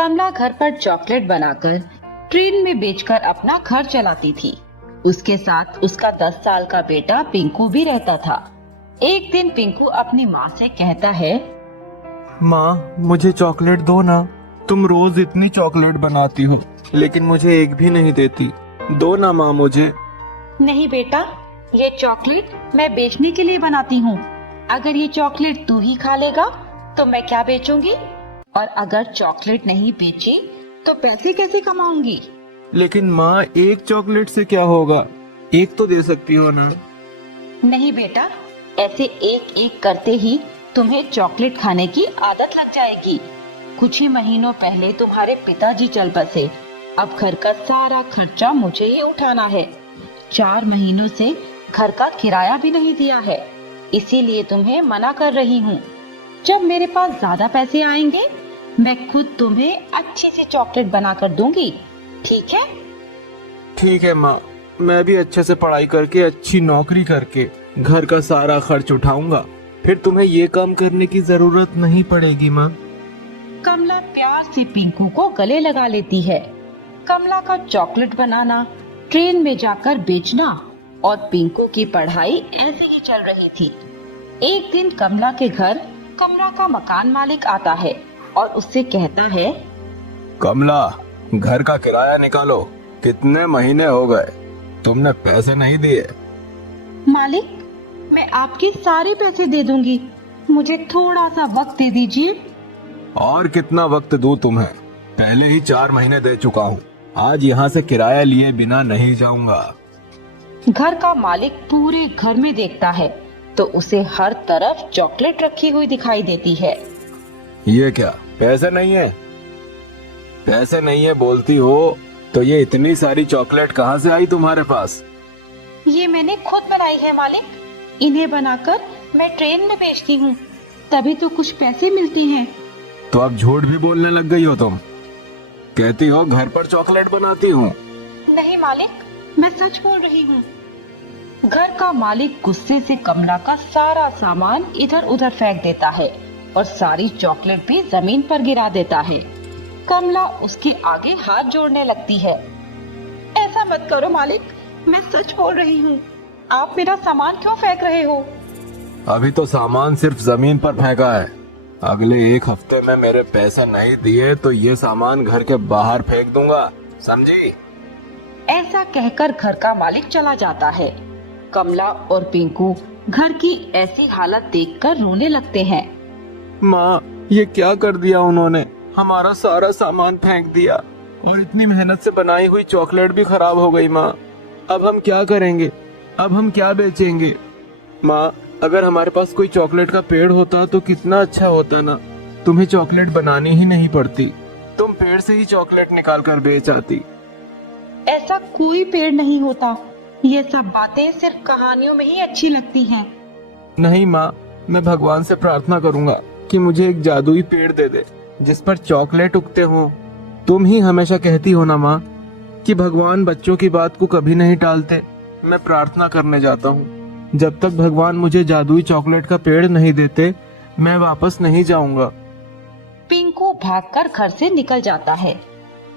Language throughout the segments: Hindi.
कमला घर पर चॉकलेट बनाकर ट्रेन में बेचकर अपना घर चलाती थी। उसके साथ उसका 10 साल का बेटा पिंकू भी रहता था। एक दिन पिंकू अपनी माँ से कहता है, माँ मुझे चॉकलेट दो ना, तुम रोज इतनी चॉकलेट बनाती हो लेकिन मुझे एक भी नहीं देती, दो ना माँ मुझे। नहीं बेटा, ये चॉकलेट मैं बेचने के लिए बनाती हूँ। अगर ये चॉकलेट तू ही खा लेगा तो मैं क्या बेचूंगी, और अगर चॉकलेट नहीं बेची तो पैसे कैसे कमाऊंगी। लेकिन माँ एक चॉकलेट से क्या होगा, एक तो दे सकती हो ना। नहीं बेटा, ऐसे एक एक करते ही तुम्हें चॉकलेट खाने की आदत लग जाएगी। कुछ ही महीनों पहले तुम्हारे पिताजी चल बसे। अब घर का सारा खर्चा मुझे ही उठाना है। 4 महीनों से घर का किराया भी नहीं दिया है, इसीलिए तुम्हें मना कर रही हूँ। जब मेरे पास ज्यादा पैसे आएंगे मैं खुद तुम्हें अच्छी सी चॉकलेट बना कर दूंगी, ठीक है? ठीक है माँ, मैं भी अच्छे से पढ़ाई करके अच्छी नौकरी करके घर का सारा खर्च उठाऊंगा, फिर तुम्हें ये काम करने की जरूरत नहीं पड़ेगी माँ। कमला प्यार से पिंकू को गले लगा लेती है। कमला का चॉकलेट बनाना, ट्रेन में जाकर बेचना और पिंकू की पढ़ाई ऐसे ही चल रही थी। एक दिन कमला के घर कमला का मकान मालिक आता है और उससे कहता है, कमला घर का किराया निकालो, कितने महीने हो गए तुमने पैसे नहीं दिए। मालिक मैं आपके सारे पैसे दे दूंगी, मुझे थोड़ा सा वक्त दे दीजिए। और कितना वक्त दूं तुम्हें, पहले ही 4 महीने दे चुका हूँ, आज यहाँ से किराया लिए बिना नहीं जाऊंगा। घर का मालिक पूरे घर में देखता है तो उसे हर तरफ चॉकलेट रखी हुई दिखाई देती है। ये क्या, पैसे नहीं है? पैसे नहीं है बोलती हो तो ये इतनी सारी चॉकलेट कहाँ से आई तुम्हारे पास? ये मैंने खुद बनाई है मालिक, इन्हें बनाकर मैं ट्रेन में बेचती हूँ, तभी तो कुछ पैसे मिलते हैं। तो अब झूठ भी बोलने लग गई हो तुम, कहती हो घर पर चॉकलेट बनाती हूँ। नहीं मालिक, मैं सच बोल रही हूँ। घर का मालिक गुस्से से कमला का सारा सामान इधर उधर फेंक देता है और सारी चॉकलेट भी जमीन पर गिरा देता है। कमला उसके आगे हाथ जोड़ने लगती है। ऐसा मत करो मालिक, मैं सच बोल रही हूँ, आप मेरा सामान क्यों फेंक रहे हो? अभी तो सामान सिर्फ जमीन पर फेंका है, अगले 1 हफ्ते में मेरे पैसे नहीं दिए तो ये सामान घर के बाहर फेंक दूंगा, समझी? ऐसा कहकर घर का मालिक चला जाता है। कमला और पिंकू घर की ऐसी हालत देखकर रोने लगते हैं। माँ ये क्या कर दिया उन्होंने, हमारा सारा सामान फेंक दिया और इतनी मेहनत से बनाई हुई चॉकलेट भी खराब हो गई। माँ अब हम क्या करेंगे, अब हम क्या बेचेंगे? माँ अगर हमारे पास कोई चॉकलेट का पेड़ होता तो कितना अच्छा होता ना, तुम्हें चॉकलेट बनानी ही नहीं पड़ती, तुम पेड़ से ही चॉकलेट निकाल कर बेच आती। ऐसा कोई पेड़ नहीं होता, ये सब बातें सिर्फ कहानियों में ही अच्छी लगती हैं। नहीं माँ, मैं भगवान से प्रार्थना करूंगा कि मुझे एक जादुई पेड़ दे दे जिस पर चॉकलेट उगते हों। तुम ही हमेशा कहती हो ना माँ कि भगवान बच्चों की बात को कभी नहीं टालते। मैं प्रार्थना करने जाता हूँ, जब तक भगवान मुझे जादुई चॉकलेट का पेड़ नहीं देते मैं वापस नहीं जाऊंगा। पिंकू भागकर घर से निकल जाता है।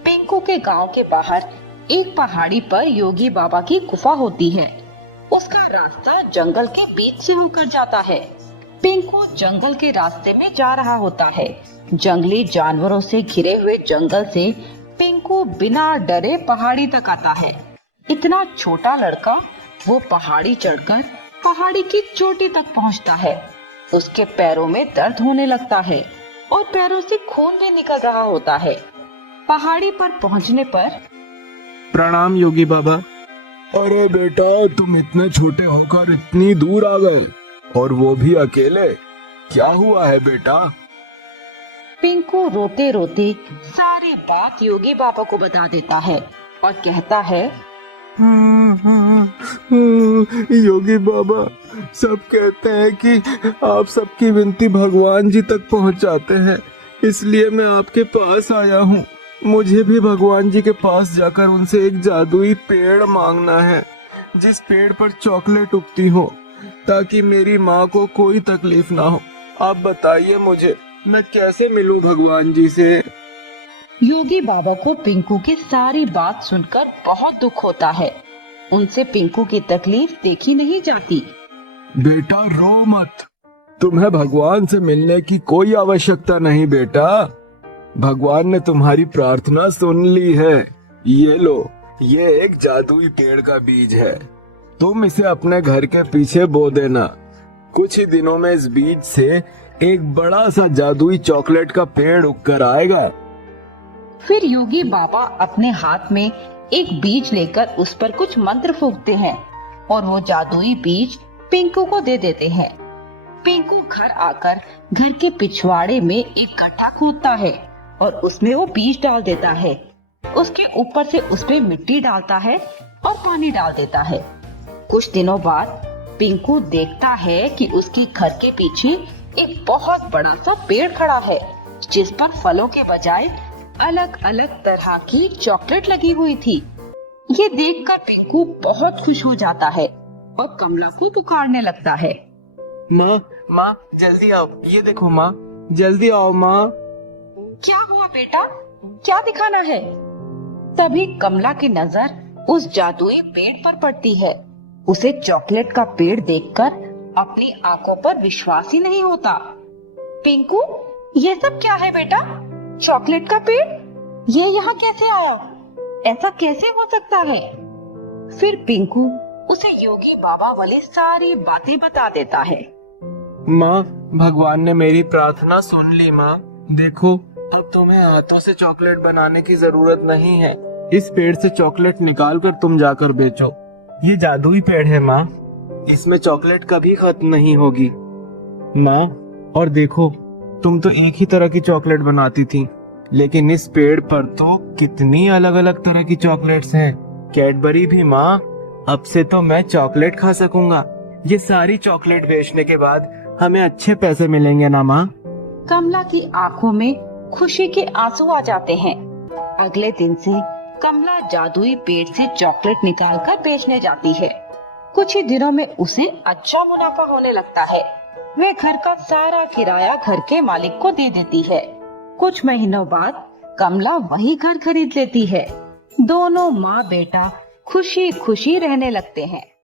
पिंकू के गांव के बाहर एक पहाड़ी पर योगी बाबा की गुफा होती है। उसका रास्ता जंगल के बीच से होकर जाता है। पिंकू जंगल के रास्ते में जा रहा होता है। जंगली जानवरों से घिरे हुए जंगल से पिंकू बिना डरे पहाड़ी तक आता है। इतना छोटा लड़का वो पहाड़ी चढ़कर पहाड़ी की चोटी तक पहुंचता है। उसके पैरों में दर्द होने लगता है और पैरों से खून भी निकल रहा होता है। पहाड़ी पर पहुंचने पर, प्रणाम योगी बाबा। अरे बेटा, तुम इतने छोटे होकर इतनी दूर आ गए और वो भी अकेले, क्या हुआ है बेटा? पिंकू रोते रोते सारी बात योगी बाबा को बता देता है और कहता है, योगी बाबा, सब कहते हैं कि आप सबकी विनती भगवान जी तक पहुंचाते हैं, इसलिए मैं आपके पास आया हूँ। मुझे भी भगवान जी के पास जाकर उनसे एक जादुई पेड़ मांगना है जिस पेड़ पर चॉकलेट उगती हो, ताकि मेरी माँ को कोई तकलीफ ना हो। आप बताइए मुझे, मैं कैसे मिलूं भगवान जी से? योगी बाबा को पिंकू की सारी बात सुनकर बहुत दुख होता है। उनसे पिंकू की तकलीफ देखी नहीं जाती। बेटा रो मत, तुम्हें भगवान से मिलने की कोई आवश्यकता नहीं बेटा। भगवान ने तुम्हारी प्रार्थना सुन ली है। ये लो, ये एक जादुई पेड़ का बीज है। तुम इसे अपने घर के पीछे बो देना। कुछ ही दिनों में इस बीज से एक बड़ा सा जादुई चॉकलेट का पेड़ उगकर आएगा। फिर योगी बाबा अपने हाथ में एक बीज लेकर उस पर कुछ मंत्र फूंकते हैं और वो जादुई बीज पिंकू को दे देते हैं। पिंकू घर आकर घर के पिछवाड़े में एक गड्ढा खोदता है और उसमें वो बीज डाल देता है। उसके ऊपर से उसमें मिट्टी डालता है और पानी डाल देता है। कुछ दिनों बाद पिंकू देखता है कि उसकी घर के पीछे एक बहुत बड़ा सा पेड़ खड़ा है, जिस पर फलों के बजाय अलग अलग तरह की चॉकलेट लगी हुई थी। ये देखकर पिंकू बहुत खुश हो जाता है और कमला को पुकारने लगता है। माँ माँ जल्दी आओ, ये देखो माँ, जल्दी आओ माँ। क्या हुआ बेटा, क्या दिखाना है? तभी कमला की नजर उस जादुई पेड़ पर पड़ती है। उसे चॉकलेट का पेड़ देखकर अपनी आंखों पर विश्वास ही नहीं होता। पिंकू, ये सब क्या है बेटा? चॉकलेट का पेड़? ये यहाँ कैसे आया? ऐसा कैसे हो सकता है? फिर पिंकू उसे योगी बाबा वाली सारी बातें बता देता है। माँ, भगवान ने मेरी प्रार्थना सुन ली माँ। देखो, अब तुम्हें हाथों से चॉकलेट बनाने की जरूरत नहीं है। इस पेड़ से चॉकलेट निकाल कर तुम जाकर बेचो। ये जादुई पेड़ है माँ, इसमें चॉकलेट कभी खत्म नहीं होगी। माँ, और देखो, तुम तो एक ही तरह की चॉकलेट बनाती थी, लेकिन इस पेड़ पर तो कितनी अलग अलग तरह की चॉकलेट्स हैं। कैडबरी भी माँ। अब से तो मैं चॉकलेट खा सकूंगा। ये सारी चॉकलेट बेचने के बाद हमें अच्छे पैसे मिलेंगे ना माँ? कमला की आंखों में खुशी के आंसू आ जाते हैं। अगले दिन से कमला जादुई पेड़ से चॉकलेट निकालकर बेचने जाती है। कुछ ही दिनों में उसे अच्छा मुनाफा होने लगता है। वे घर का सारा किराया घर के मालिक को दे देती है। कुछ महीनों बाद कमला वही घर खरीद लेती है। दोनों माँ बेटा खुशी खुशी रहने लगते हैं।